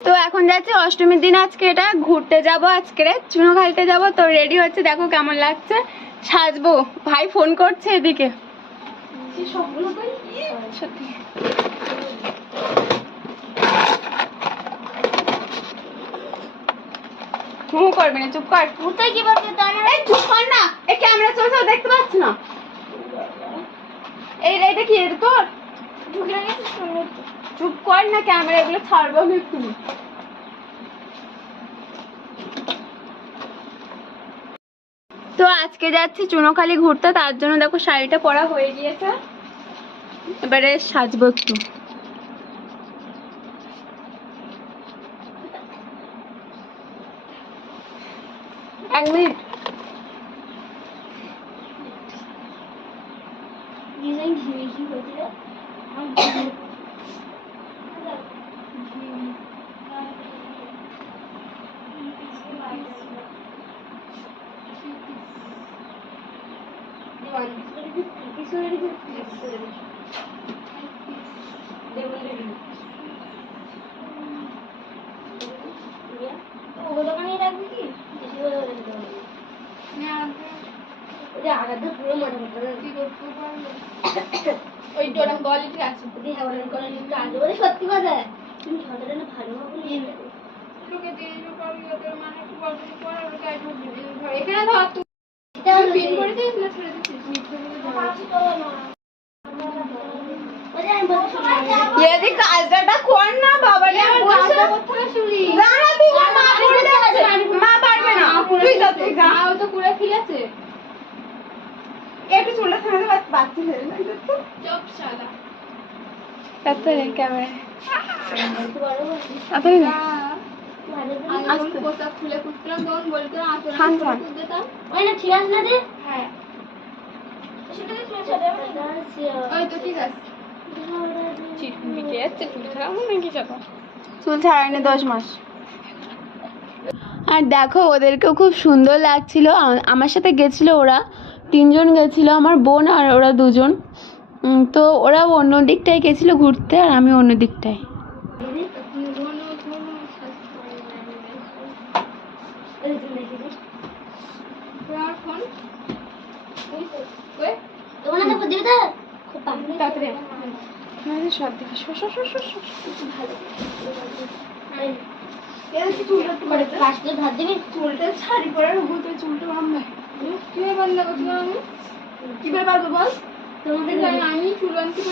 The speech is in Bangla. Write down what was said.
তো এখন যাচ্ছে অষ্টমীর দিন, আজকে এটা ঘুরতে যাব, আজকে চুনোখালিতে যাব। তো রেডি হচ্ছে, দেখো কেমন লাগছে। সাজবো, ভাই ফোন করছে এদিকে। সত্যি হুম করবি না, চুপ কর। ঘুরতে কি বলতে এই চুপ কর না, এই ক্যামেরা চলছে দেখতে পাচ্ছ না? এইটা কি এটা তোর? চুপ কর না, ক্যামেরা এগুলো ছাড়বো আমি একটু। তো আজকে যাচ্ছি চুনোখালি ঘুরতে, তার জন্য দেখো শাড়িটা পরা হয়ে গিয়েছে, এবারে সাজবো একটু। এক মিনিট। সত্যি কথা কাজটা কর না বাবা, মা পারবে না, তুই যা, তুই যা। তো করে ফেলেছে একটু চুলটা ছেড়ে দে, বাচ্চা ছেড়ে না চুপ শালা। তাতে ক্যামেরা তাড়াতাড়ি না, আস্তে পোশাক খুলে কুতলাম তখন বলতো আসলে খুলে দিতাম। ওই না ঠিক আছে না রে? হ্যাঁ সেটা তো চলে যাবে না। ওই তো ঠিক আছে। চুল ছাড়াইনি 10 মাস। আর দেখো ওদেরকেও খুব সুন্দর লাগছিল। আমার সাথে গেছিল, ওরা 3 জন গেছিল, আমার বোন আর ওরা 2 জন। তো ওরা অন্য দিকটায় গেছিল ঘুরতে, আর আমি অন্য দিকটায়। সব দিকে চুলটা ছাড়ি পরে চুলটা বাঁধবে কিভাবে বাঁধবো, আমি কিভাবে বাঁধবো বল? তোমাদের আমি চুল